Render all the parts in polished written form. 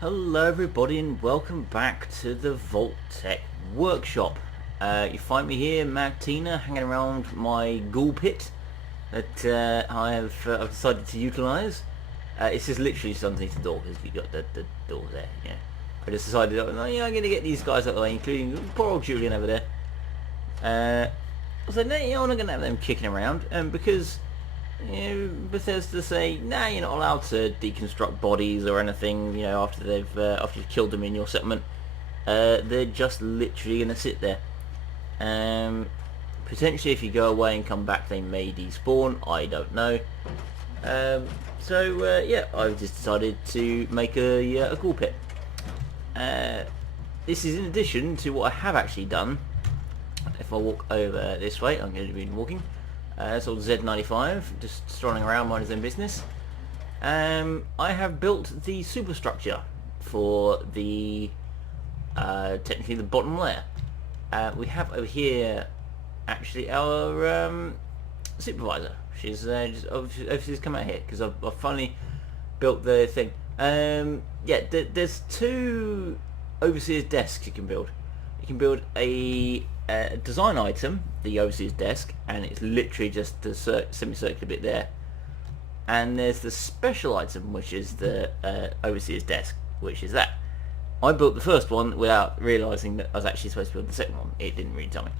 Hello everybody and welcome back to the Vaul-Tec Workshop. You find me here, Martina, hanging around my ghoul pit that I've decided to utilise. It's just literally just underneath the door because you got the door there. Yeah, I just decided, oh yeah, I'm going to get these guys out of the way, including poor old Julian over there. I said, no, I'm not going to have them kicking around, because Bethesda say, nah, you're not allowed to deconstruct bodies or anything, after you've killed them in your settlement. They're just literally going to sit there. Potentially if you go away and come back they may despawn, I don't know. Yeah, I've just decided to make a ghoul pit. This is in addition to what I have actually done. If I walk over this way, I'm going to be walking. Sort of Z95, just strolling around, mind his own business. I have built the superstructure for the technically the bottom layer. We have over here actually our supervisor. She's just come out here because I've finally built the thing. Yeah, there's two overseer's desks you can build. You can build a design item, the overseer's desk, and it's literally just the semicircular bit there. And there's the special item, which is the overseer's desk, which is that. I built the first one without realising that I was actually supposed to build the second one. It didn't really tell me.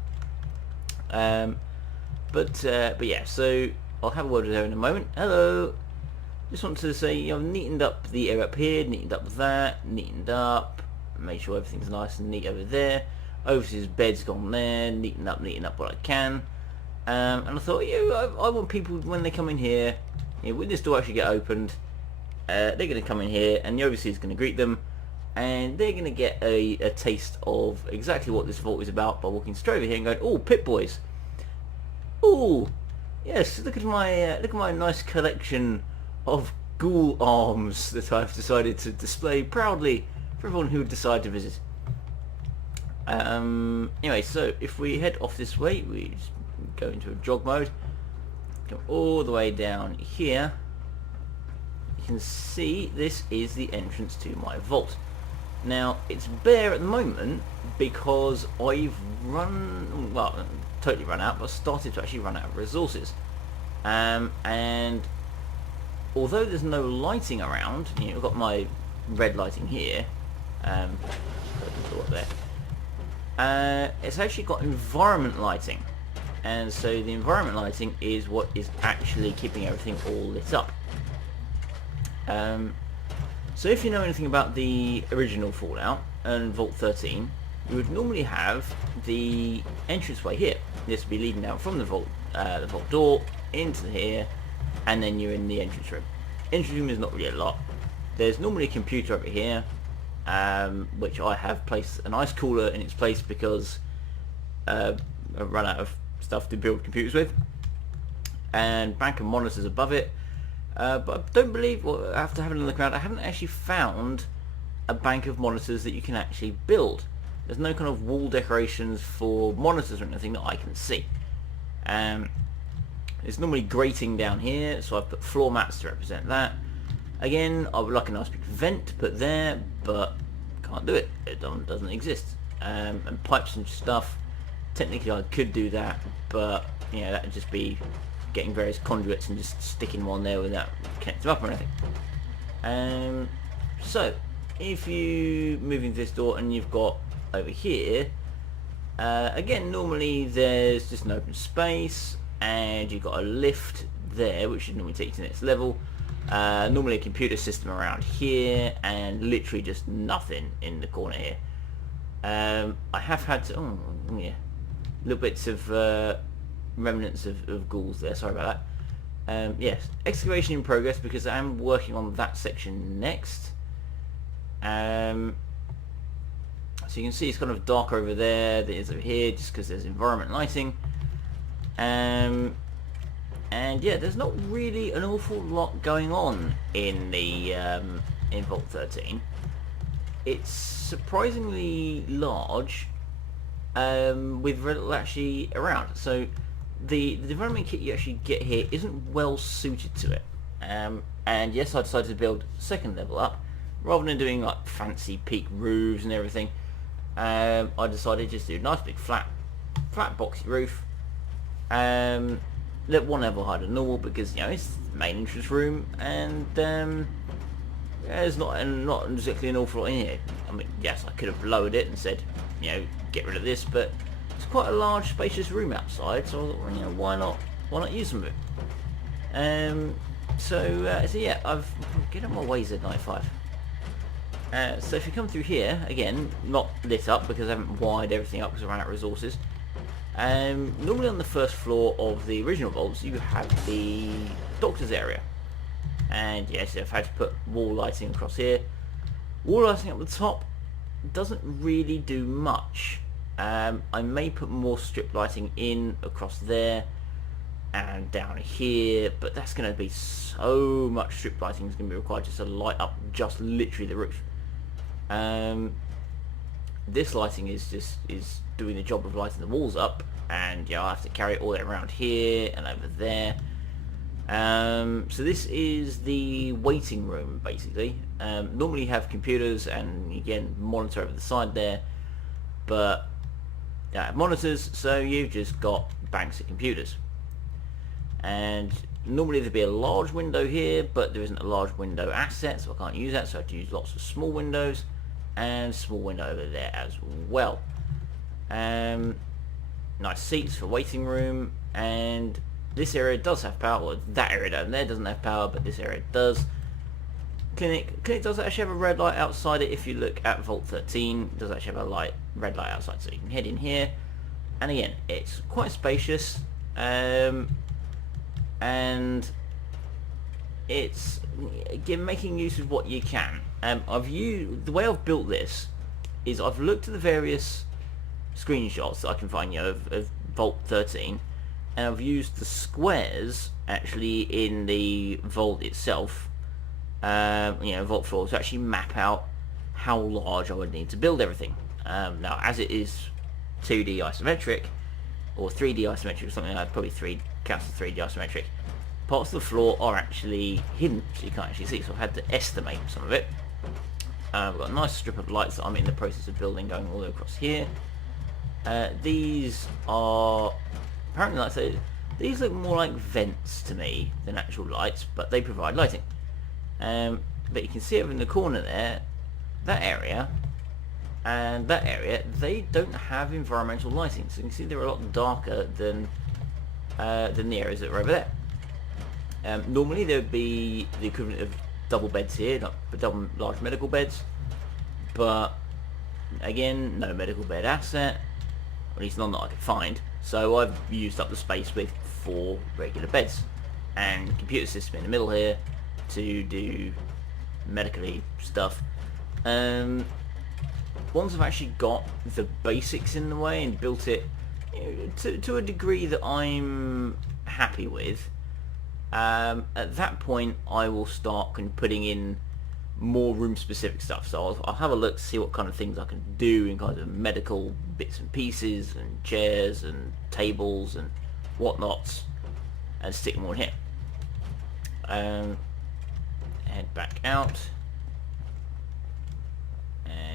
But yeah, so I'll have a word with her in a moment. Hello. Just wanted to say, I've neatened up the area up here, neatened up that, neatened up, made sure everything's nice and neat over there. Overseer's bed's gone there, neaten up what I can. And I thought, I want people, when they come in here, when this door actually get opened, they're going to come in here and the overseer's going to greet them, and they're going to get a taste of exactly what this vault is about by walking straight over here and going, oh, Pip Boys. Oh, yes, look at my nice collection of ghoul arms that I've decided to display proudly for everyone who would decide to visit. Anyway, so if we head off this way, we just go into a jog mode, go all the way down here. You can see this is the entrance to my vault. Now it's bare at the moment because I've totally run out, but started to actually run out of resources. And although there's no lighting around, I've got my red lighting here. Up there. It's actually got environment lighting, and so the environment lighting is what is actually keeping everything all lit up. So if you know anything about the original Fallout and Vault 13, you would normally have the entranceway here. This would be leading out from the vault door into here, and then you're in the entrance room. Entrance room is not really a lot. There's normally a computer over here, which I have placed an ice cooler in its place because I've run out of stuff to build computers with, and bank of monitors above it, but I don't believe, after having a look around, I haven't actually found a bank of monitors that you can actually build. There's no kind of wall decorations for monitors or anything that I can see. It's normally grating down here, so I've put floor mats to represent that. Again, I would like a nice big vent to put there, but can't do it. It doesn't exist. And pipes and stuff, technically I could do that, but that would just be getting various conduits and just sticking one there without connecting them up or anything. So, if you move into this door and you've got over here, again, normally there's just an open space, and you've got a lift there, which should normally take you to the next level. Normally a computer system around here, and literally just nothing in the corner here. I have had to, little bits of remnants of ghouls there, sorry about that. Yes, excavation in progress because I am working on that section next. So you can see it's kind of darker over there than it is over here, just because there's environment lighting. And yeah, there's not really an awful lot going on in the in Vault 13. It's surprisingly large, with very little actually around. So the development kit you actually get here isn't well suited to it. And yes, I decided to build second level up rather than doing like fancy peak roofs and everything, I decided just to do a nice big flat boxy roof. Let one level higher than normal because it's the main entrance room, and there's not exactly an awful lot in here. I mean, yes, I could have lowered it and said, get rid of this, but it's quite a large, spacious room outside, so I thought, well, why not use some of it? So yeah, I've get on my way Z95. So if you come through here, again, not lit up because I haven't wired everything up because I ran out of resources. Normally on the first floor of the original vaults, you have the doctor's area. And yes, I've had to put wall lighting across here. Wall lighting up the top doesn't really do much. I may put more strip lighting in across there and down here, but that's going to be so much strip lighting is going to be required just to light up just literally the roof. This lighting is doing the job of lighting the walls up, and I have to carry it all the way around here and over there. So this is the waiting room basically. Normally you have computers and again monitor over the side there, but monitors, so you've just got banks of computers. And normally there'd be a large window here, but there isn't a large window asset, so I can't use that, so I have to use lots of small windows, and small window over there as well. Nice seats for waiting room, and this area does have power. Well, that area down there doesn't have power, but this area does. Clinic does actually have a red light outside it. If you look at Vault 13, it does actually have a red light outside, so you can head in here. And again, it's quite spacious, and it's again making use of what you can. The way I've built this is I've looked at the various screenshots that I can find of Vault 13, and I've used the squares actually in the vault itself, vault floor, to actually map out how large I would need to build everything. Now, as it is 2D isometric or 3D isometric or something, like probably counts as 3D isometric, parts of the floor are actually hidden, so you can't actually see, so I've had to estimate some of it. We've got a nice strip of lights that I'm in the process of building going all the way across here. These are apparently, like I said, these look more like vents to me than actual lights, but they provide lighting. But you can see over in the corner there, that area and that area, they don't have environmental lighting, so you can see they're a lot darker than the areas that are over there. Normally there would be the equivalent of double beds here, not double large medical beds, but again, no medical bed asset, or at least none that I could find, so I've used up the space with 4 regular beds and computer system in the middle here to do medically stuff. Once I've actually got the basics in the way and built it to a degree that I'm happy with, at that point I will start putting in more room specific stuff. So I'll have a look to see what kind of things I can do in kind of medical bits and pieces and chairs and tables and whatnots, and stick more in here. Head back out.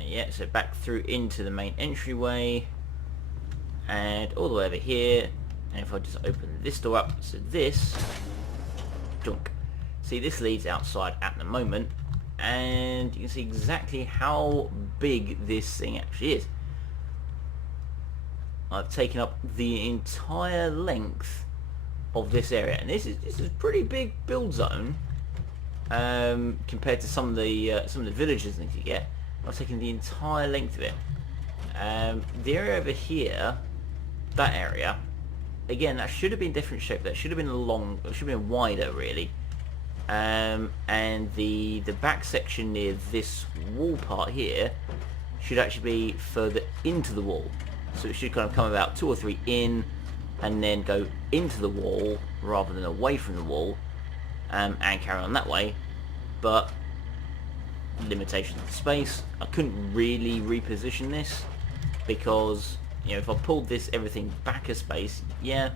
Yeah, so back through into the main entryway and all the way over here. And if I just open this door up, so this junk. See, this leads outside at the moment, and you can see exactly how big this thing actually is. I've taken up the entire length of this area, and this is a pretty big build zone compared to some of the villages things you get. I've taken the entire length of it. The area over here, that area, again, that should have been different shape. That should have been long. It should have been wider, really. And the back section near this wall part here should actually be further into the wall. So it should kind of come about 2 or 3 in, and then go into the wall rather than away from the wall, and carry on that way. But limitations of space, I couldn't really reposition this because if I pulled everything back a space, yeah,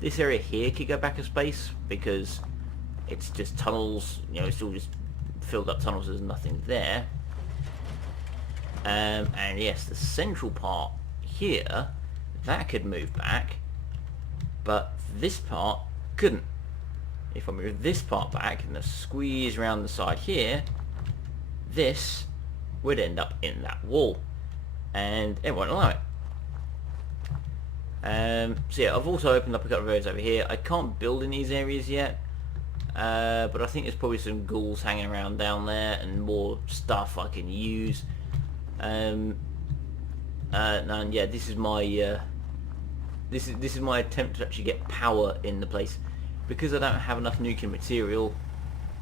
this area here could go back a space because it's just tunnels, it's all just filled up tunnels, there's nothing there. And yes, the central part here, that could move back, but this part couldn't. If I move this part back and squeeze around the side here, this would end up in that wall, and it won't allow it. So yeah, I've also opened up a couple of roads over here. I can't build in these areas yet, but I think there's probably some ghouls hanging around down there and more stuff I can use. And yeah, this is my this is my attempt to actually get power in the place, because I don't have enough nuclear material,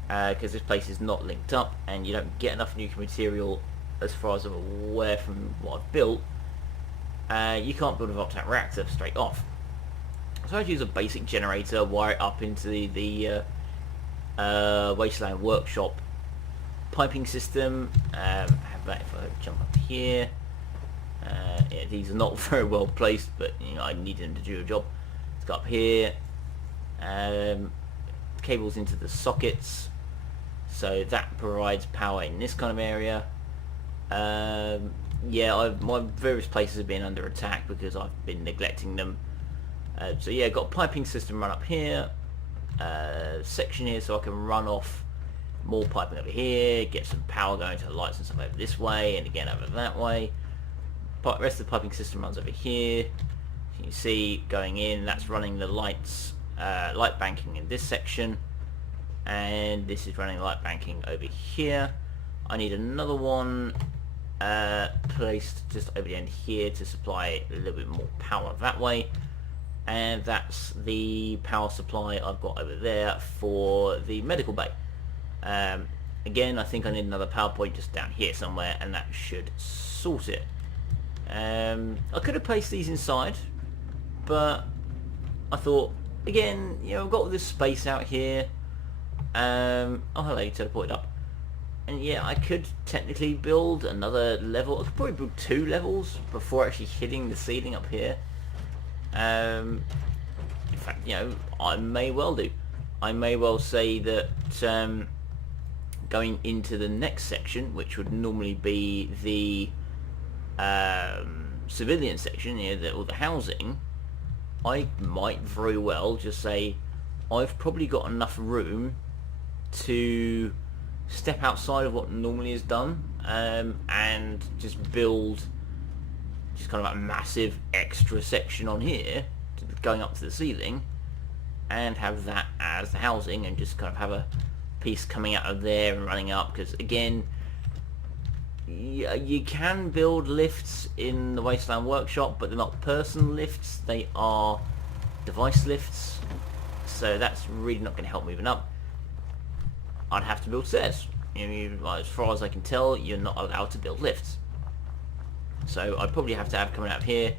because this place is not linked up, and you don't get enough nuclear material as far as I'm aware from what I've built. You can't build a Vaul-Tec reactor straight off. So I'd use a basic generator, wire it up into the Wasteland Workshop piping system. Have that if I jump up here. Yeah, these are not very well placed, but you know, I need them to do a job. Let's go up here. Cables into the sockets, so that provides power in this kind of area. Yeah, my various places have been under attack because I've been neglecting them. So yeah, got a piping system run up here, section here, so I can run off more piping over here, get some power going to the lights and stuff over this way, and again over that way. The rest of the piping system runs over here. You can see going in, that's running the lights, light banking in this section, and this is running light banking over here. I need another one placed just over the end here to supply a little bit more power that way, and that's the power supply I've got over there for the medical bay. Again, I think I need another power point just down here somewhere, and that should sort it. I could have placed these inside, but I thought, again, you know, I've got all this space out here. Oh hello, you teleported up. And yeah, I could technically build another level. I could probably build 2 levels before actually hitting the ceiling up here. In fact, you know, I may well do. I may well say that going into the next section, which would normally be the civilian section, you know, all the housing, I might very well just say I've probably got enough room to step outside of what normally is done, and just build just kind of a massive extra section on here going up to the ceiling, and have that as the housing, and just kind of have a piece coming out of there and running up. Because again, you can build lifts in the Wasteland Workshop, but they're not person lifts, they are device lifts, so that's really not going to help moving up. I'd have to build stairs. You know, as far as I can tell, you're not allowed to build lifts. So I'd probably have to have coming out here,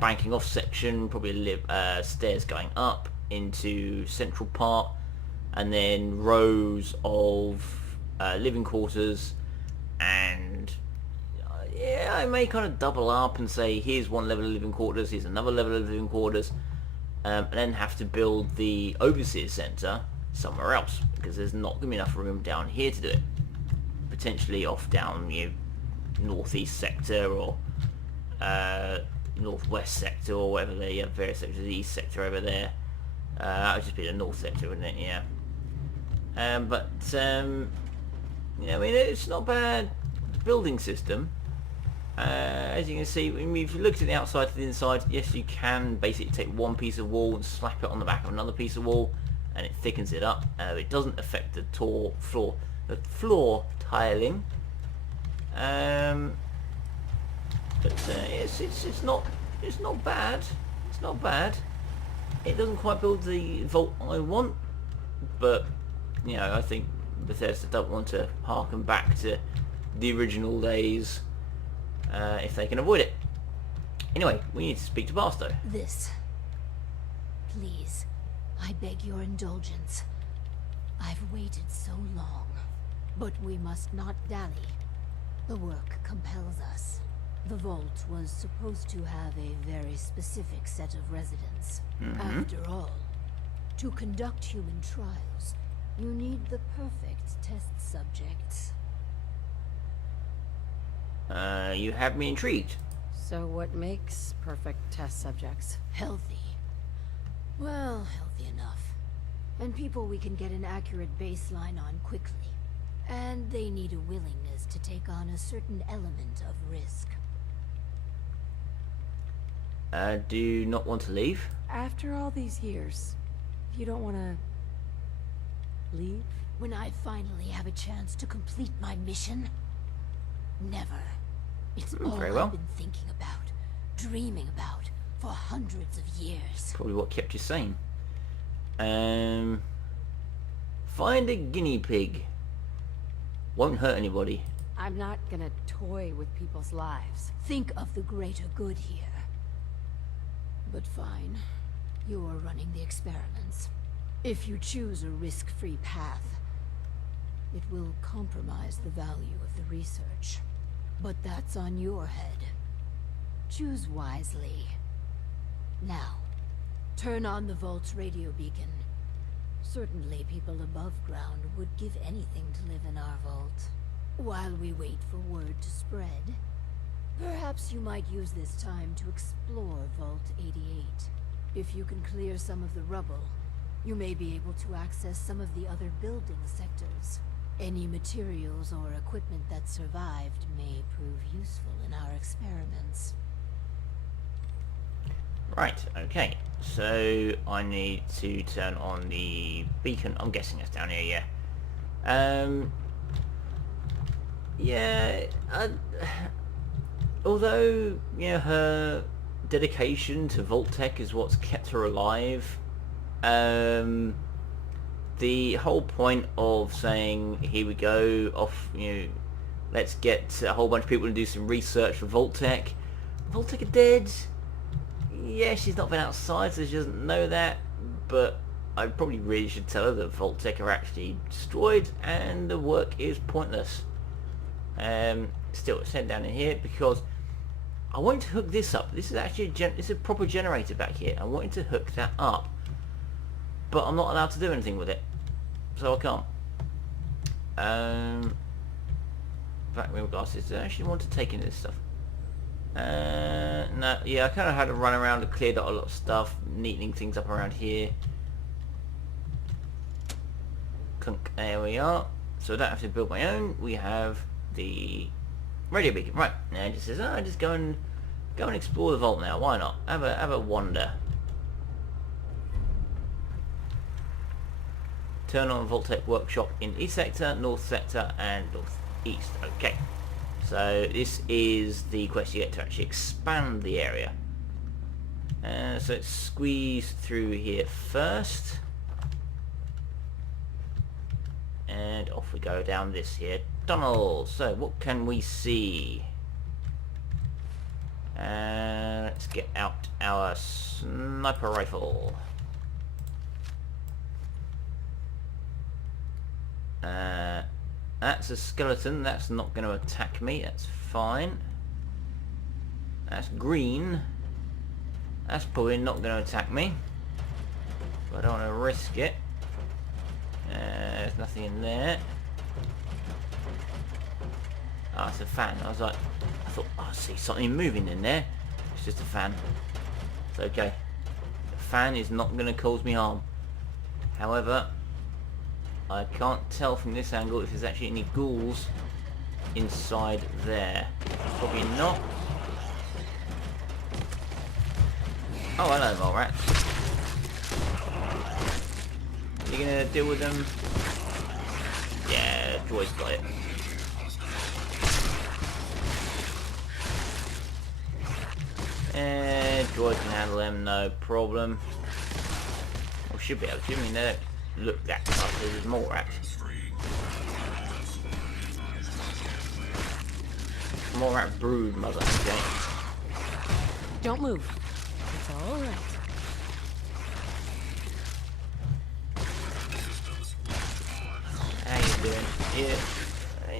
banking off section, probably stairs going up into central part, and then rows of living quarters, and yeah, I may kind of double up and say here's one level of living quarters, here's another level of living quarters, and then have to build the Overseer Centre somewhere else, because there's not going to be enough room down here to do it. Potentially off down, you know, northeast sector or northwest sector or whatever. There you have various sectors. The east sector over there. That would just be the north sector, wouldn't it? Yeah. But yeah, I mean, it's not bad building system. As you can see, I mean, if you looked at the outside to the inside, yes, you can basically take one piece of wall and slap it on the back of another piece of wall, and it thickens it up. It doesn't affect the floor tiling. But it's not bad. It's not bad. It doesn't quite build the vault I want, but you know, I think Bethesda don't want to harken back to the original days if they can avoid it. Anyway, we need to speak to Barstow. This. Please, I beg your indulgence. I've waited so long, but we must not dally. The work compels us. The vault was supposed to have a very specific set of residents. After all, to conduct human trials, You need the perfect test subjects. You have me intrigued. So what makes perfect test subjects? Healthy. Well, healthy enough. And people we can get an accurate baseline on quickly. And they need a willingness to take on a certain element of risk. Do you not want to leave? After all these years, you don't want to leave? When I finally have a chance to complete my mission? Never. It's all very well. I've been thinking about, dreaming about, for hundreds of years. Probably what kept you sane. Find a guinea pig. Won't hurt anybody. I'm not gonna toy with people's lives. Think of the greater good here. But fine. You're running the experiments. If you choose a risk-free path, it will compromise the value of the research. But that's on your head. Choose wisely. Now, turn on the Vault's radio beacon. Certainly people above ground would give anything to live in our vault. While we wait for word to spread, perhaps you might use this time to explore Vault 88. If you can clear some of the rubble, you may be able to access some of the other building sectors. Any materials or equipment that survived may prove useful in our experiments. Right, okay. So I need to turn on the beacon. I'm guessing it's down here, yeah. Yeah, although, you know, her dedication to Vault-Tec is what's kept her alive, the whole point of saying, here we go, off, you know, let's get a whole bunch of people to do some research for Vault-Tec. Vault-Tec are dead. Yeah, she's not been outside, so she doesn't know that, but I probably really should tell her that Vault-Tec are actually destroyed and the work is pointless. Still, it's sent down in here because I wanted to hook this up. This is actually it's a proper generator back here. I wanted to hook that up, but I'm not allowed to do anything with it, so I can't. Vac wheel glasses. Do I actually want to take into this stuff? No, yeah, I kind of had to run around and cleared out a lot of stuff, neatening things up around here. Clunk, there we are. So I don't have to build my own. We have the radio beacon. Right, now it just says, oh, just go and explore the vault now. Why not? Have a wander. Turn on Vaul-Tec Workshop in East Sector, North Sector, and Northeast. Okay. So this is the quest you get to actually expand the area. So let's squeeze through here first. And off we go down this here tunnel. So what can we see? Let's get out our sniper rifle. That's a skeleton. That's not going to attack me. That's fine. That's green. That's probably not going to attack me. But I don't want to risk it. There's nothing in there. Ah, it's a fan. I thought, oh, I see something moving in there. It's just a fan. It's okay. The fan is not going to cause me harm. However, I can't tell from this angle if there's actually any ghouls inside there. Probably not. Oh, hello, mole rats. You gonna deal with them? Yeah, Joy's got it. Joy can handle them, no problem. Or should be able to. I mean, they don't look that tough. There's more rats. More rat brood, mother. Okay. Don't move. It's all right. How you doing?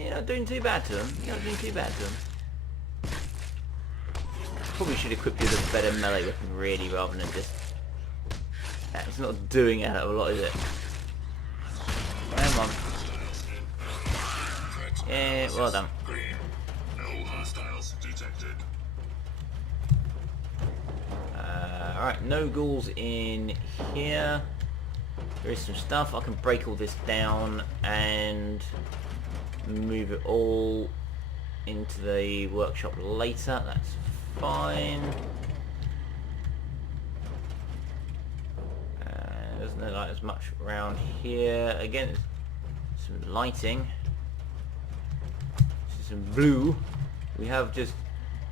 You're not doing too bad to them. You're not doing too bad to them. Probably should equip you with a better melee weapon, really, rather than just... It's not doing a hell of a lot, is it? Come on. Yeah, well done. No hostiles detected. Alright, no ghouls in here. There is some stuff. I can break all this down and move it all into the workshop later. That's fine. Doesn't look like there's much around here. Again, there's some lighting. This is some blue. There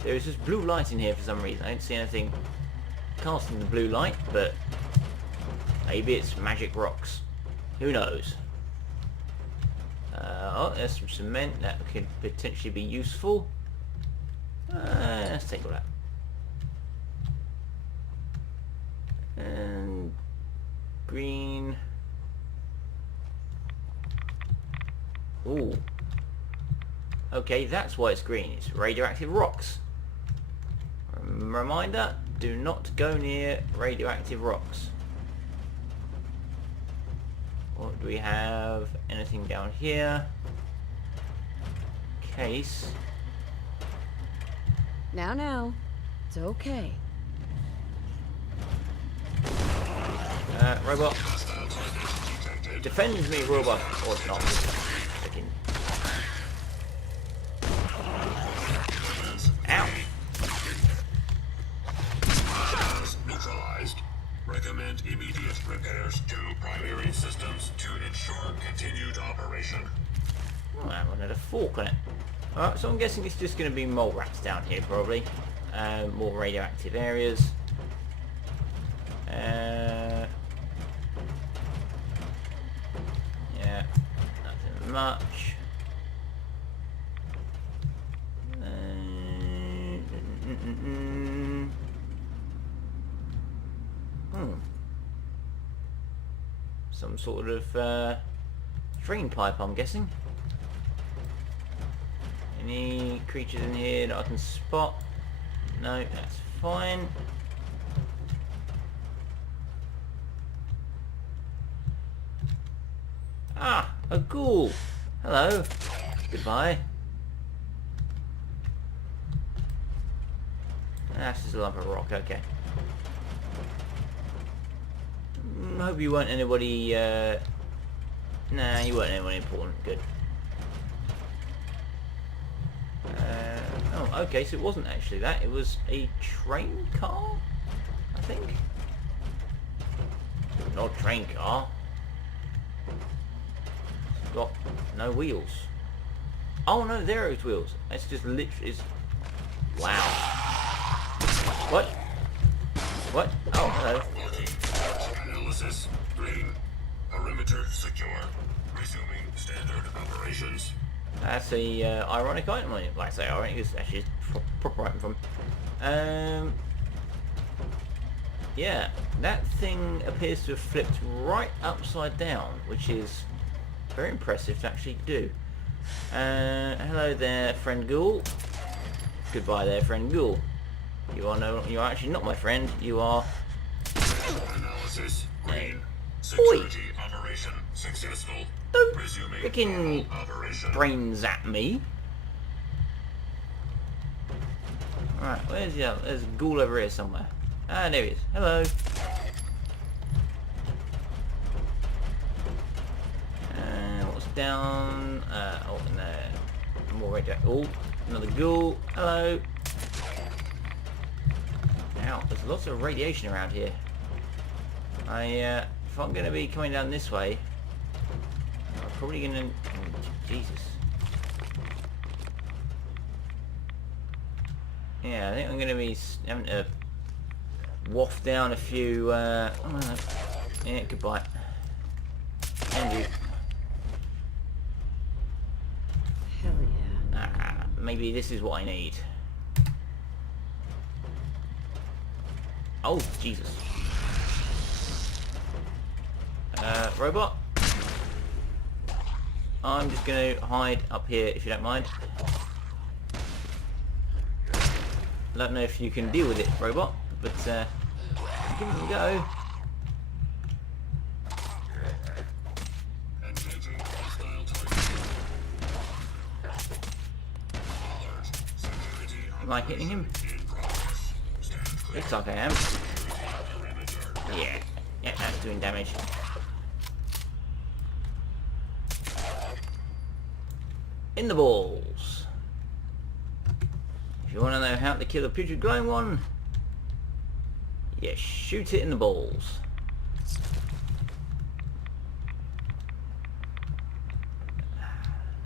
is just blue light in here for some reason. I don't see anything casting the blue light, but maybe it's magic rocks. Who knows? Oh, there's some cement that could potentially be useful. Let's take all that. And green. Ooh. Okay, that's why it's green. It's radioactive rocks. Reminder, do not go near radioactive rocks. What do we have? Anything down here? Case. Now. It's okay. Robot. Defend me, robot. Or not. Freaking. Ow. Neutralized. Recommend immediate repairs to primary systems to ensure continued operation. Oh, I wanted a fork on it. Alright, so I'm guessing it's just going to be mole rats down here, probably. More radioactive areas. Yeah, nothing much. Some sort of drain pipe, I'm guessing. Any creatures in here that I can spot? No, that's fine. Ah, a ghoul. Hello. Goodbye. That's just a lump of rock, okay. Hope you weren't anybody, nah, you weren't anyone important. Good. Oh, okay, so it wasn't actually that. It was a train car, I think. Not a train car. It's got no wheels. Oh no, there are its wheels. It's just literally... Wow. What? What? Oh, hello. Analysis. Green. Perimeter secure. Resuming standard operations. That's a ironic item on it. Like I say, ironic is actually a proper item from. Yeah, that thing appears to have flipped right upside down, which is very impressive to actually do. Hello there, friend ghoul. Goodbye there, friend ghoul. You are actually not my friend. You are. Analysis. Green. Security operation successful. Don't Resuming freaking operation. brain zap me. Alright, where's the other? There's a ghoul over here somewhere. Ah, there he is. Hello. What's down? Oh, no. More radio. Oh, another ghoul. Hello. Now, there's lots of radiation around here. If I'm going to be coming down this way, I'm probably going to... Oh, Jesus. Yeah, I think I'm going to be having to waft down a few... oh, no. Yeah, goodbye. And you. Hell yeah. Maybe this is what I need. Oh, Jesus. Robot. I'm just going to hide up here if you don't mind. I don't know if you can deal with it, robot, but give it a go. Engaging Am I hitting him? Looks like I am. Yeah. Yeah, that's doing damage. In the balls. If you want to know how to kill a putrid glowing one, yeah, shoot it in the balls.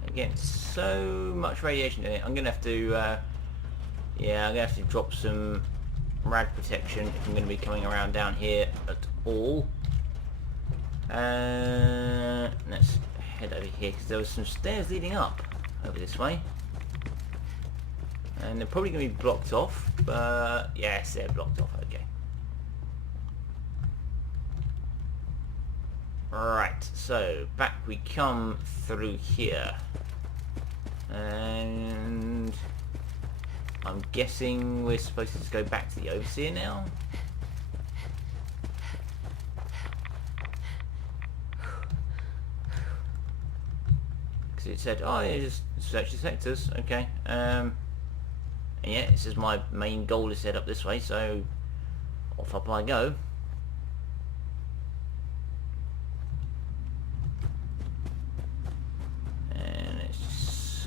Again, so much radiation in it. I'm gonna have to, yeah, I'm gonna have to drop some rad protection if I'm gonna be coming around down here at all. Let's head over here because there was some stairs leading up over this way, and they're probably gonna be blocked off. But yes, they're blocked off. Okay. Right, so back we come through here, and I'm guessing we're supposed to just go back to the Overseer now. Because it said, oh yeah, just search the sectors, okay. And yeah, it says my main goal is set up this way, so off up I go.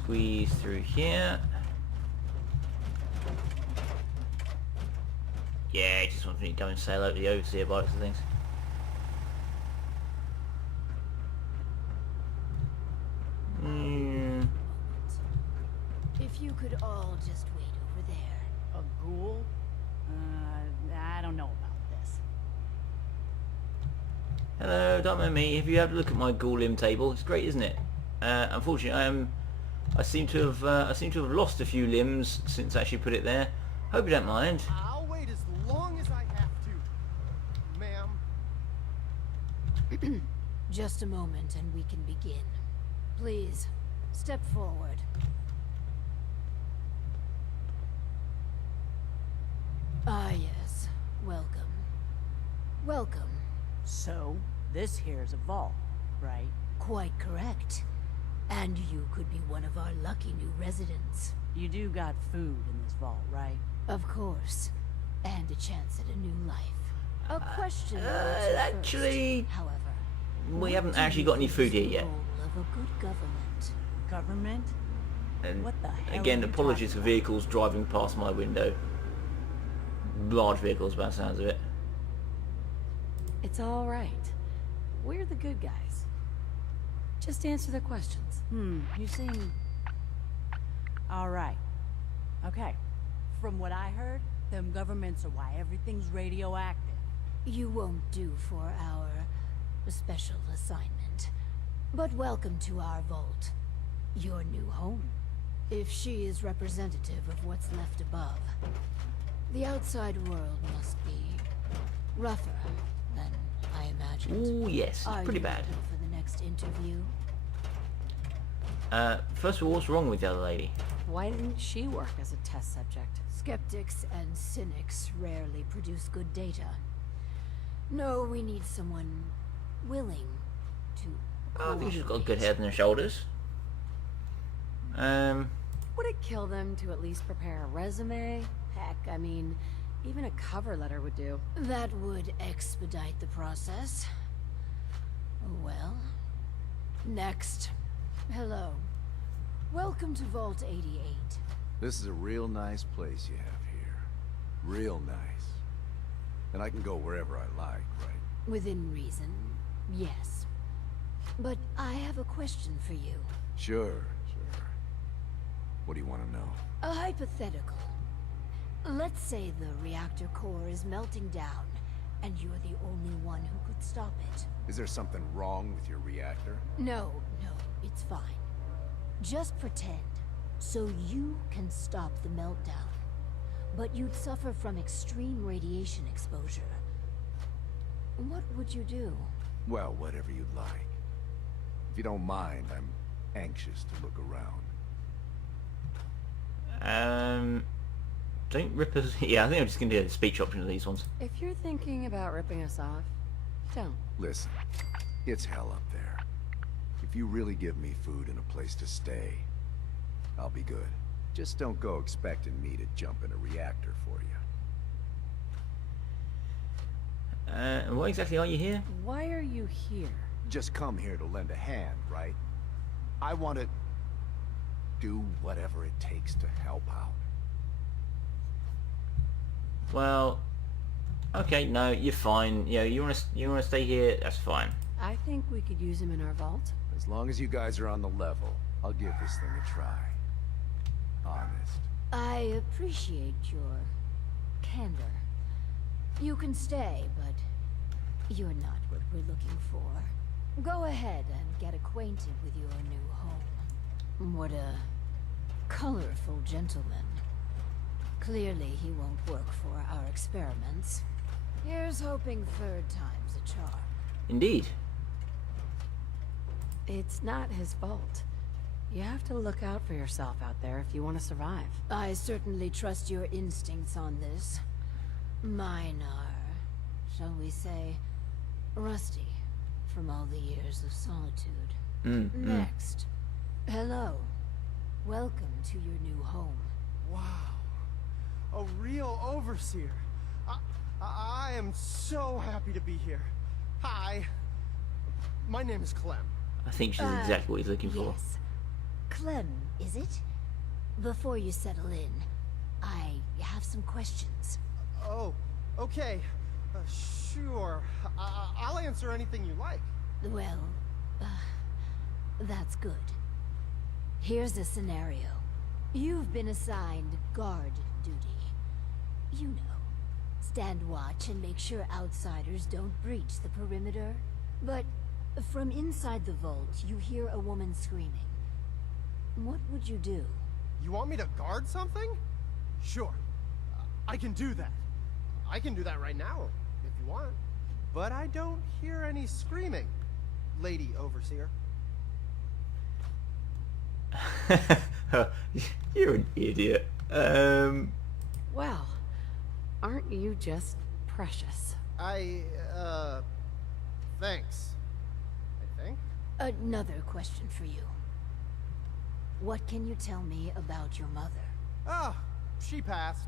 Squeeze through here. Yeah, it just wants me to go and sail over the Overseer by looks of things. If you could all just wait over there. A ghoul? I don't know about this. Hello, don't mind me. If you have a look at my ghoul limb table, it's great, isn't it? Unfortunately, I seem to have lost a few limbs since I actually put it there. Hope you don't mind. I'll wait as long as I have to, ma'am. Just a moment and we can begin. Please, step forward. Ah, yes. Welcome. Welcome. So, this here's a vault, right? Quite correct. And you could be one of our lucky new residents. You do got food in this vault, right? Of course. And a chance at a new life. A question actually, first, however. we haven't actually got any food here yet. Of a good government. Government? And What the hell again, are you apologies for talking vehicles driving past my window. Large vehicles, by the sounds of it. It's all right. We're the good guys. Just answer the questions. You seem... Alright. Okay. From what I heard, them governments are why everything's radioactive. You won't do for our special assignment. But welcome to our vault. Your new home. If she is representative of what's left above, the outside world must be rougher than I imagined. Ooh, yes, Are it's pretty you bad. ready for the next interview? First of all, what's wrong with the other lady? Why didn't she work as a test subject? Skeptics and cynics rarely produce good data. No, we need someone willing to... Oh, I think she's got good head on her shoulders. Would it kill them to at least prepare a resume? Heck, I mean, even a cover letter would do. That would expedite the process. Well, next. Hello. Welcome to Vault 88. This is a real nice place you have here. Real nice. And I can go wherever I like, right? Within reason, yes. But I have a question for you. Sure. What do you want to know? A hypothetical. Let's say the reactor core is melting down, and you're the only one who could stop it. Is there something wrong with your reactor? No, it's fine. Just pretend, so you can stop the meltdown. But you'd suffer from extreme radiation exposure. What would you do? Well, whatever you'd like. If you don't mind, I'm anxious to look around. Don't rip us... Yeah, I think I'm just going to do the speech option of these ones. If you're thinking about ripping us off, don't. Listen, it's hell up there. If you really give me food and a place to stay, I'll be good. Just don't go expecting me to jump in a reactor for you. And what exactly are you here? Why are you here? Just come here to lend a hand, right? I want to do whatever it takes to help out. Well, okay, no, you're fine. You know, you wanna stay here, that's fine. I think we could use him in our vault. As long as you guys are on the level, I'll give this thing a try. Honest. I appreciate your candor. You can stay, but you're not what we're looking for. Go ahead and get acquainted with your new home. What a colorful gentleman. Clearly he won't work for our experiments. Here's hoping third time's a charm. Indeed. It's not his fault. You have to look out for yourself out there if you want to survive. I certainly trust your instincts on this. Mine are, shall we say, rusty from all the years of solitude. Next. Hello. Welcome to your new home. Wow. A real overseer. I am so happy to be here. Hi. My name is Clem. I think she's exactly what he's looking for. Yes. Clem, is it? Before you settle in, I have some questions. Oh, okay. Sure. I'll answer anything you like. Well, that's good. Here's a scenario. You've been assigned guard duty. You know, stand watch and make sure outsiders don't breach the perimeter. But from inside the vault, you hear a woman screaming. What would you do? You want me to guard something? Sure. I can do that. I can do that right now, if you want. But I don't hear any screaming, Lady Overseer. You're an idiot. Well, aren't you just precious? Thanks. I think. Another question for you. What can you tell me about your mother? Oh, she passed.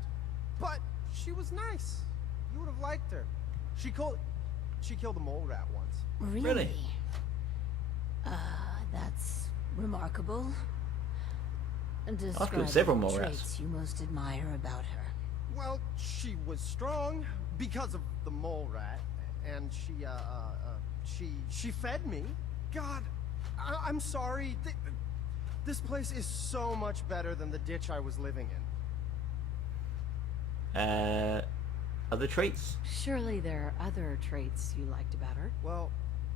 But she was nice. You would have liked her. She killed a mole rat once. Really? That's remarkable. I've killed several mole rats. Traits you most admire about her. Well, she was strong because of the mole rat, and she fed me. God, I'm sorry. This place is so much better than the ditch I was living in. Other traits? Surely there are other traits you liked about her. Well,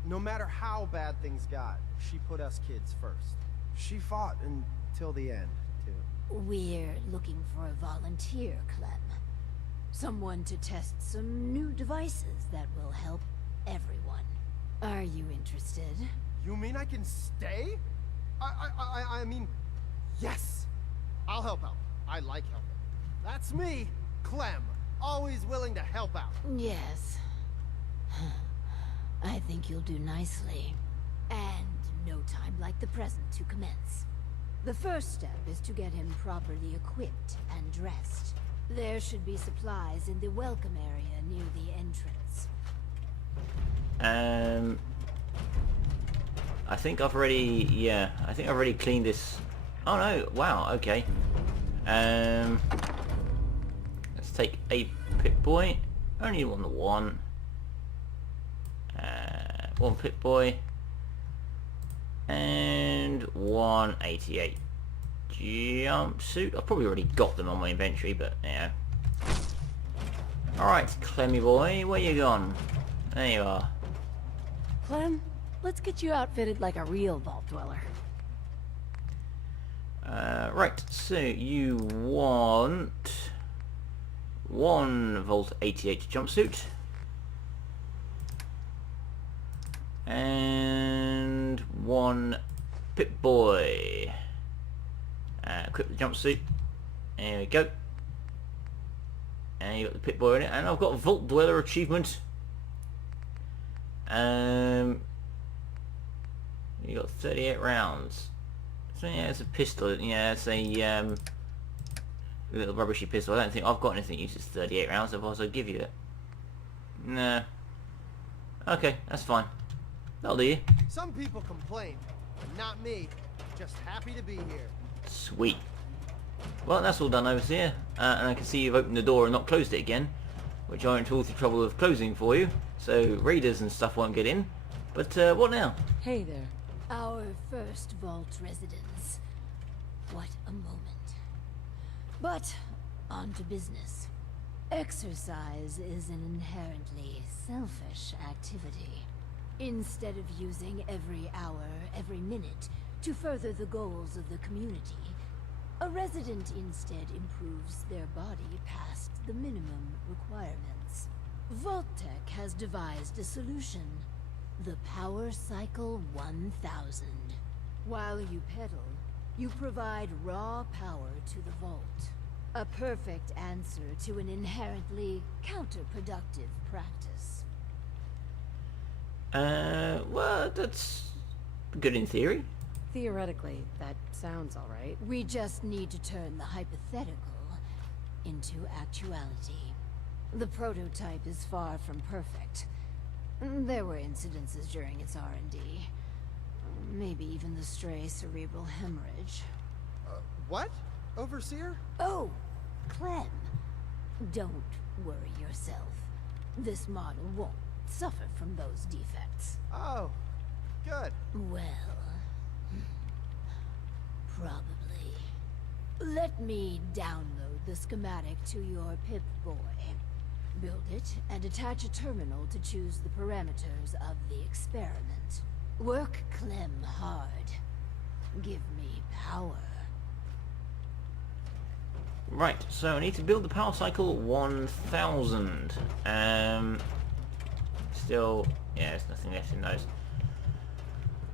no matter how bad things got, she put us kids first. She fought until the end, too. We're looking for a volunteer, Clem. Someone to test some new devices that will help everyone. Are you interested? You mean I can stay? I mean, yes. I'll help out. I like helping. That's me, Clem. Always willing to help out. Yes. I think you'll do nicely. And no time like the present to commence. The first step is to get him properly equipped and dressed. There should be supplies in the welcome area near the entrance. I think I've already cleaned this. Oh no, wow, okay. Let's take a Pip-Boy. Only on the one. One Pip-Boy. And 188 jumpsuit. I've probably already got them on my inventory, but yeah. Alright, Clemmy boy, where you gone? There you are. Clem, let's get you outfitted like a real vault dweller. Right, so you want one Vault 88 jumpsuit and one Pip-Boy. Equip the jumpsuit. There we go. And you got the Pip-Boy in it, and I've got a Vault Dweller achievement. You got 38 rounds. So yeah, it's a pistol. Yeah, it's a little rubbishy pistol. I don't think I've got anything that uses 38 rounds, otherwise I'd give you it. Nah. Okay, that's fine. That'll do you. Some people complain, but not me. Just happy to be here. Sweet. Well, that's all done over here. And I can see you've opened the door and not closed it again, which I went to all the trouble of closing for you, so raiders and stuff won't get in. But what now? Hey there. Our first vault residence. What a moment. But, on to business. Exercise is an inherently selfish activity. Instead of using every hour, every minute, to further the goals of the community, a resident instead improves their body past the minimum requirements. Vaul-Tec has devised a solution. The Power Cycle 1000. While you pedal, you provide raw power to the vault. A perfect answer to an inherently counterproductive practice. Well, that's good in theory. Theoretically, that sounds alright. We just need to turn the hypothetical into actuality. The prototype is far from perfect. There were incidences during its R&D. Maybe even the stray cerebral hemorrhage. What? Overseer? Oh, Clem. Don't worry yourself. This model won't suffer from those defects. Oh, good. Well, probably. Let me download the schematic to your Pip-Boy. Build it and attach a terminal to choose the parameters of the experiment. Work Clem hard. Give me power. Right, so I need to build the Power Cycle 1000. Still, yeah, there's nothing left in those.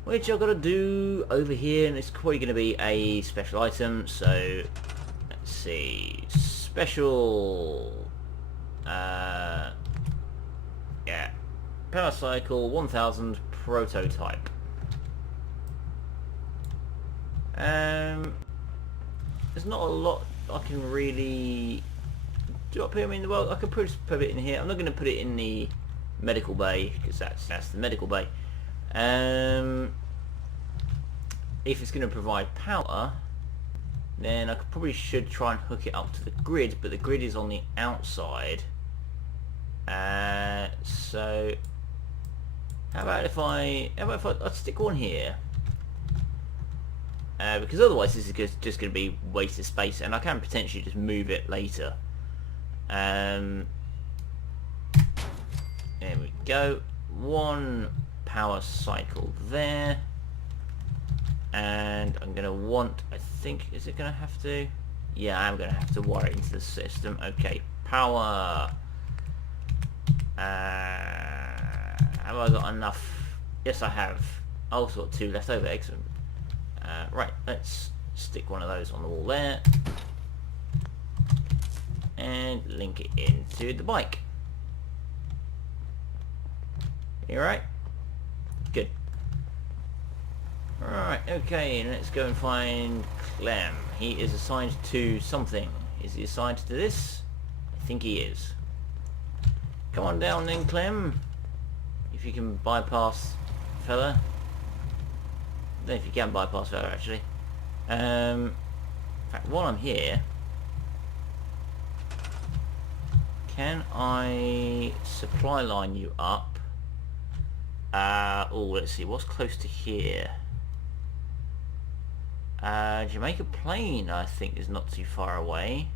Which I've got to do over here, and it's probably going to be a special item, so let's see. Special... yeah. Power Cycle 1000 prototype. There's not a lot I can really do up here. I mean, well, I could put it in here. I'm not going to put it in the medical bay because that's the medical bay. If it's going to provide power, then I probably should try and hook it up to the grid, but the grid is on the outside. So how about if I I'd stick one here, because otherwise this is just going to be wasted space, and I can potentially just move it later. There we go. One power cycle there, and I'm going to want, I think, is it going to have to? Yeah, I'm going to have to wire it into the system. Okay, power. Have I got enough? Yes, I have. I also got 2 left over. Excellent. Right, let's stick one of those on the wall there and link it into the bike. You alright? Good. Alright, okay, and let's go and find Clem. He is assigned to something. Is he assigned to this? I think he is. Come on down then, Clem. If you can bypass fella. I don't know if you can bypass fella, actually. In fact, while I'm here, can I supply line you up? Oh, let's see, what's close to here? Jamaica Plain, I think, is not too far away.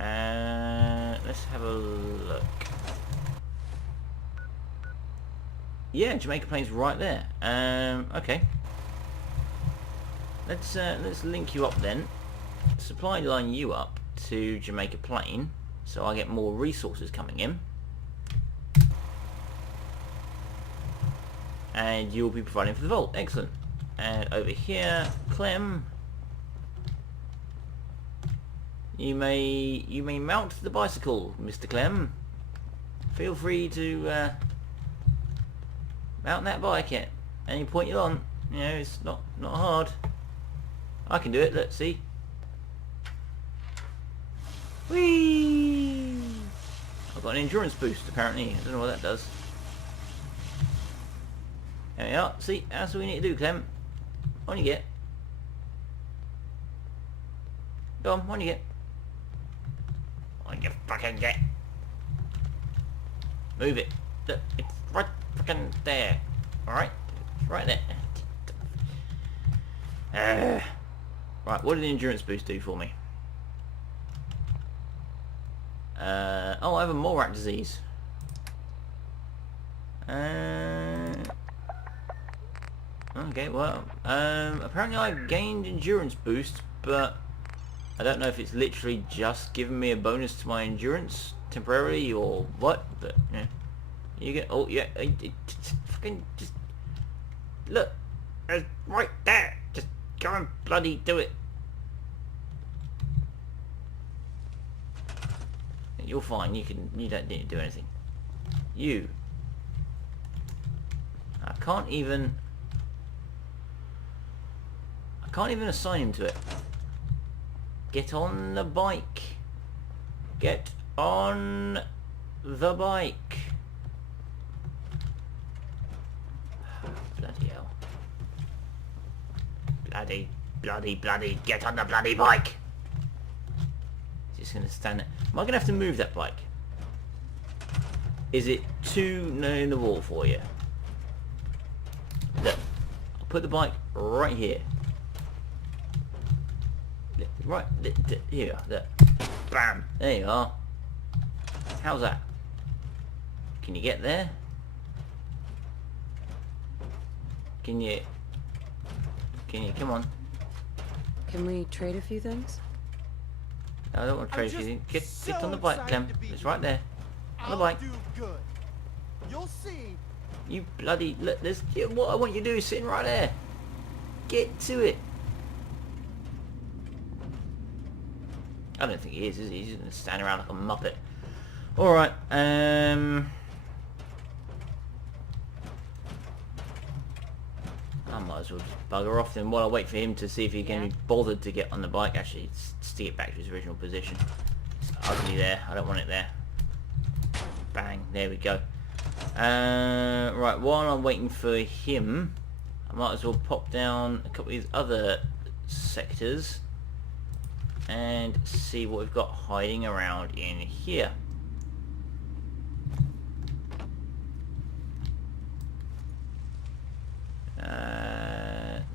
Let's have a look. Yeah, Jamaica Plain's right there. Okay. Let's link you up then. Supply line you up to Jamaica Plain, so I get more resources coming in. And you'll be providing for the vault. Excellent. And over here, Clem, you may mount the bicycle, Mr. Clem. Feel free to mount that bike at any point you want. You know, it's not hard. I can do it. Let's see. Whee! I've got an endurance boost apparently. I don't know what that does. There we are. See, that's all we need to do, Clem. On you get. Go on you get. On you fucking get. Move it. Look, it's right fucking there. Alright? It's right there. Right, what did the endurance boost do for me? Oh, I have a mole rat disease. Okay, well, apparently I gained endurance boost, but I don't know if it's literally just giving me a bonus to my endurance temporarily or what, but yeah. You get, oh yeah, fucking just, look, it's right there, just go and bloody do it. You're fine, you don't need to do anything. I can't even assign him to it. Get on the bike. Get on the bike. Bloody hell. Bloody, get on the bloody bike. He's just going to stand there. Am I going to have to move that bike? Is it too in the wall for you? Look, I'll put the bike right here. Right, here, look. Bam, there you are. How's that? Can you get there? Can you, come on. Can we trade a few things? No, I don't want to trade you. Get on the bike, Clem. It's right there. On the bike. Do good. You'll see. You bloody look. There's what I want you to do is sitting right there. Get to it. I don't think he is he? He's just gonna stand around like a muppet. All right. I might as well just bugger off then while I wait for him to see if he can be bothered to get on the bike. Actually, stick it back to his original position. It's ugly there. I don't want it there. Bang. There we go. Right, while I'm waiting for him, I might as well pop down a couple of these other sectors and see what we've got hiding around in here.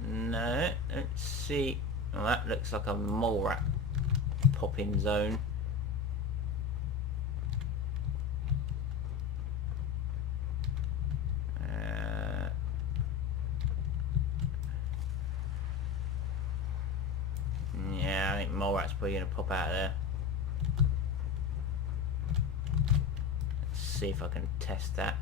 No, let's see. Oh, that looks like a mole rat pop-in zone. Yeah, I think mole rat's probably going to pop out of there. Let's see if I can test that.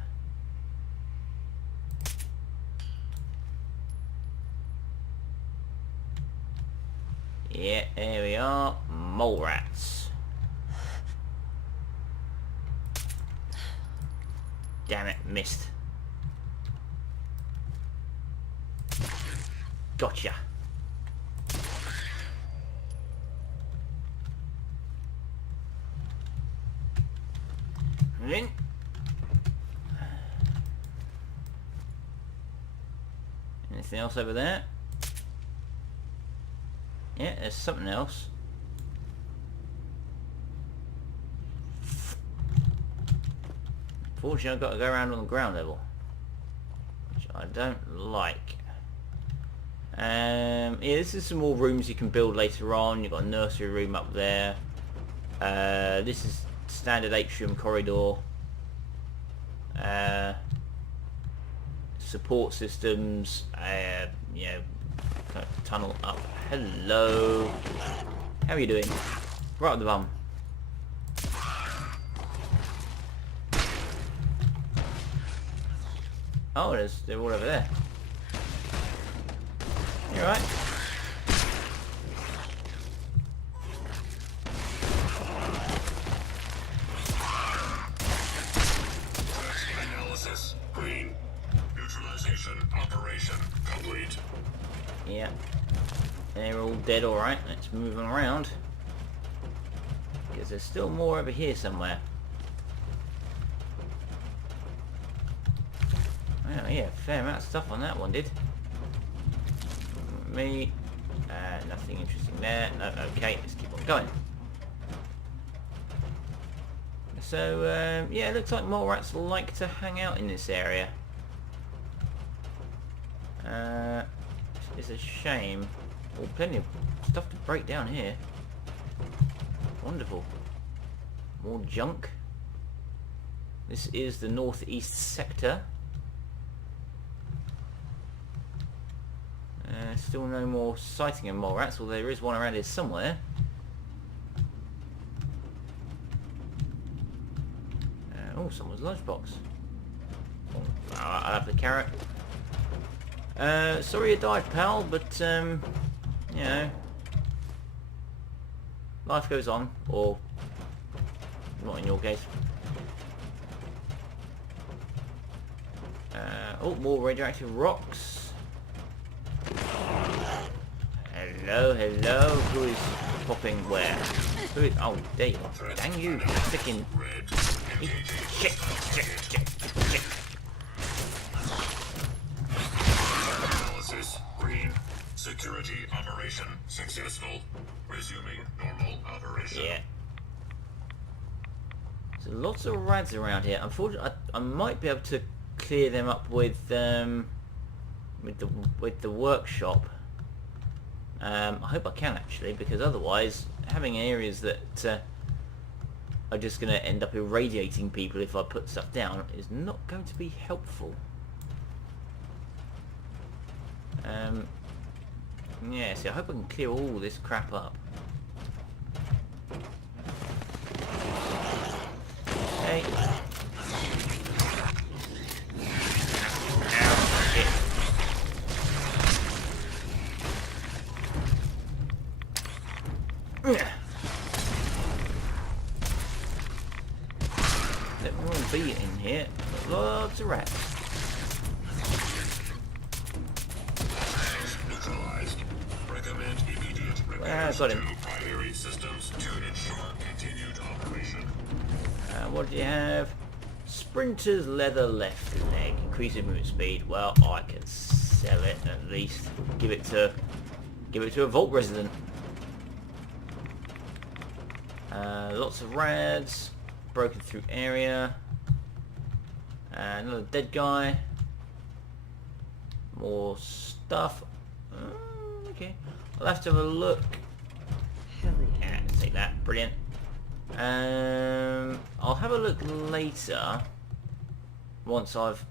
Yeah, there we are. Mole rats. Damn it, missed. Gotcha. In. Anything else over there? Yeah, there's something else. Fortunately, I've got to go around on the ground level, which I don't like. Yeah, this is some more rooms you can build later on. You've got a nursery room up there. This is standard atrium corridor. Support systems. You know, kind of tunnel up. Hello. How are you doing? Right up the bum. Oh, they're all over there. You alright? Analysis green. Neutralization operation complete. Yeah. They're all dead, alright. Let's move them around. Because there's still more over here somewhere. Oh yeah, fair amount of stuff on that one, did. Me. Nothing interesting there. No, okay, let's keep on going. So, yeah, it looks like mole rats like to hang out in this area. It's a shame. Oh, plenty of stuff to break down here. Wonderful. More junk. This is the northeast sector. Still no more sighting of mole rats, although there is one around here somewhere. Oh, someone's lunchbox. Oh, I'll have the carrot. Sorry you died, pal, but, you know, life goes on, or not in your case. Oh, more radioactive rocks. Hello, hello. Who is popping where? Who is? Oh, there you are. Dang you, sticking. Shit. Analysis green. Security operation successful. Resuming normal operation. Yeah. So lots of rads around here. Unfortunately, I might be able to clear them up with the workshop. I hope I can actually, because otherwise having areas that are just going to end up irradiating people if I put stuff down is not going to be helpful. Yeah, see, I hope I can clear all this crap up. Hey. Let me all be in here. Lots of rats. Neutralized. Recommend immediate repairs Got him. to primary systems to ensure continued operation. What do you have? Sprinter's leather left leg. Increases movement speed. Well, I can sell it at least. Give it to a Vault resident. Lots of rads. Broken through area. Another dead guy. More stuff. Okay. I'll have to have a look. Hell yeah. Yeah, let's take that. Brilliant. I'll have a look later. Once I've,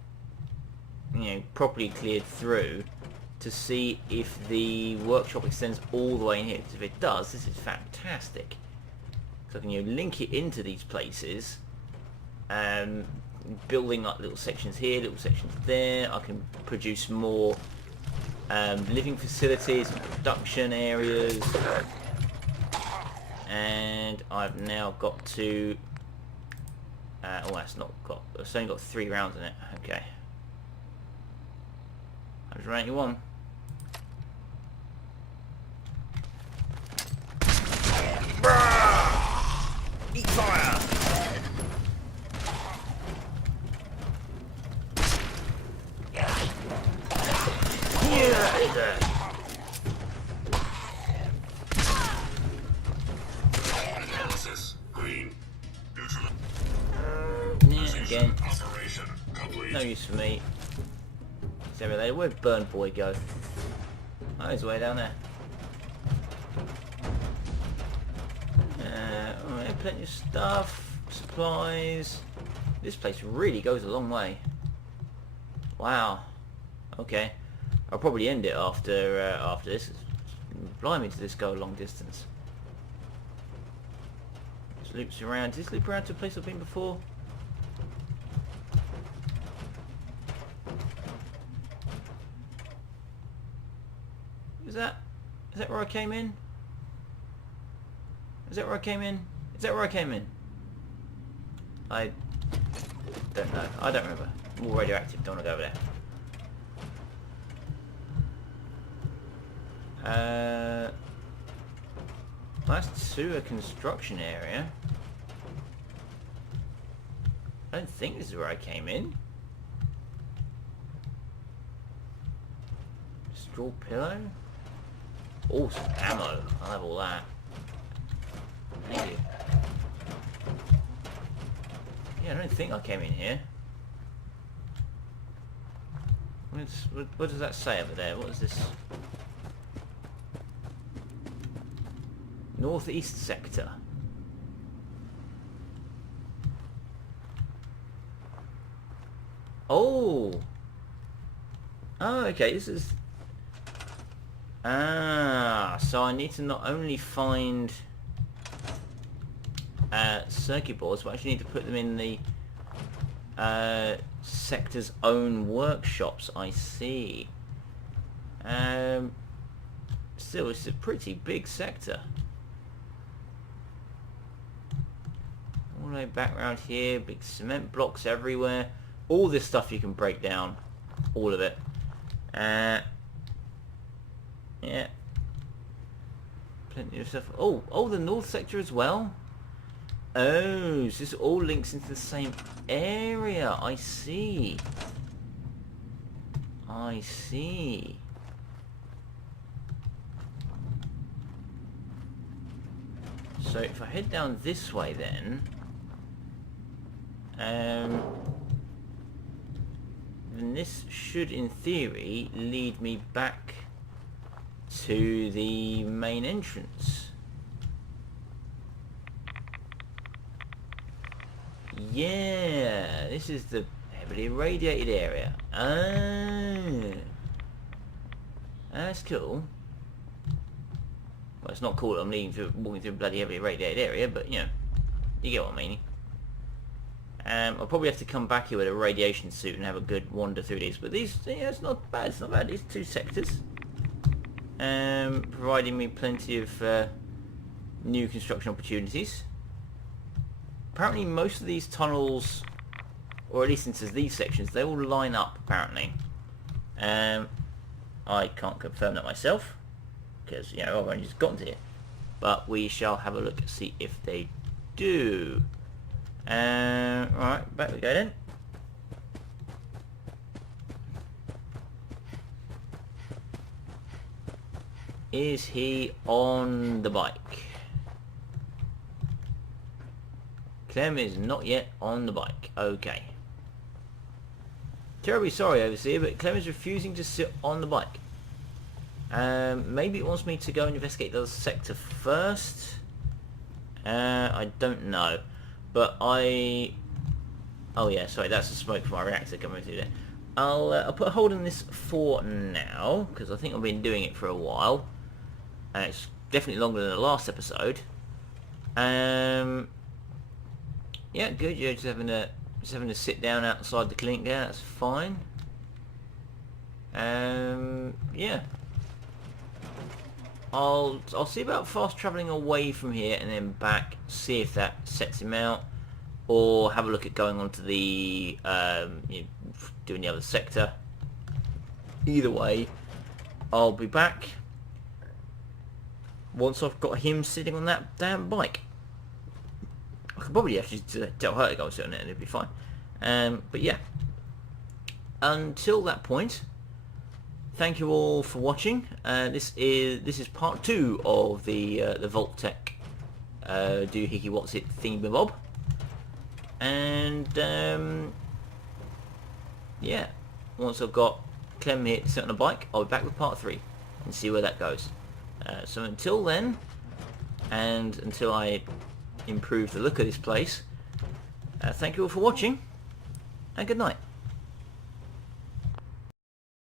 properly cleared through, to see if the workshop extends all the way in here. Because if it does, this is fantastic. So I can link it into these places, building up little sections here, little sections there. I can produce more living facilities and production areas, and I've now got to. Oh, that's not got. It's only got 3 rounds in it. Okay. 181. Eat fire! Yeah! Analysis green. Neutral. Yeah, again. Operation complete. No use for me. It's over there. Where'd Burn Boy go? Oh, he's way down there. Alright, plenty of stuff, supplies. This place really goes a long way. Wow. Okay. I'll probably end it after this. Blimey, does this go a long distance? Just loops around. Does this loop around to a place I've been before? Is that where I came in? Is that where I came in? Is that where I came in? I don't know. I don't remember. More radioactive. Don't want to go over there. That's to a construction area. I don't think this is where I came in. Straw pillow. Oh, some ammo. I'll have all that. Thank you. Yeah, I don't think I came in here. What does that say over there? What is this? Northeast sector. Oh! Oh, okay, this is... Ah, so I need to not only find circuit boards, but I actually need to put them in the sector's own workshops. I see. Still, it's a pretty big sector. All the way back around here, big cement blocks everywhere. All this stuff you can break down. All of it. Yeah. Plenty of stuff. Oh, the north sector as well. Oh, so this all links into the same area. I see. I see. So if I head down this way then this should in theory lead me back to the main entrance. Yeah, this is the heavily irradiated area. Oh, that's cool. Well, it's not cool that I'm walking through a bloody heavily irradiated area, but you know, you get what I mean. I'll probably have to come back here with a radiation suit and have a good wander through these. But these, yeah, it's not bad. It's not bad. These two sectors, providing me plenty of new construction opportunities. Apparently, most of these tunnels, or at least into these sections, they all line up. Apparently, I can't confirm that myself because you know I've only just gotten to here. But we shall have a look and see if they do. Right, back we go then. Is he on the bike? Clem is not yet on the bike. Okay. Terribly sorry, Overseer, but Clem is refusing to sit on the bike. Maybe it wants me to go and investigate the other sector first. I don't know. But oh yeah, sorry, that's the smoke from my reactor coming through there. I'll put a hold on this for now, because I think I've been doing it for a while. And it's definitely longer than the last episode. Yeah, good, you're just having to sit down outside the clinic there, that's fine. Yeah. I'll see about fast travelling away from here and then back, see if that sets him out, or have a look at going on to the doing the other sector. Either way, I'll be back once I've got him sitting on that damn bike. I could probably actually tell her to go sit on it and it'd be fine. But yeah, until that point, thank you all for watching. This is part 2 of the Vault-Tec Doohickey What's It thingamabob. And yeah, once I've got Clem here to sit on a bike, I'll be back with part 3 and see where that goes. So until then, and until I improve the look of this place, thank you all for watching, and good night.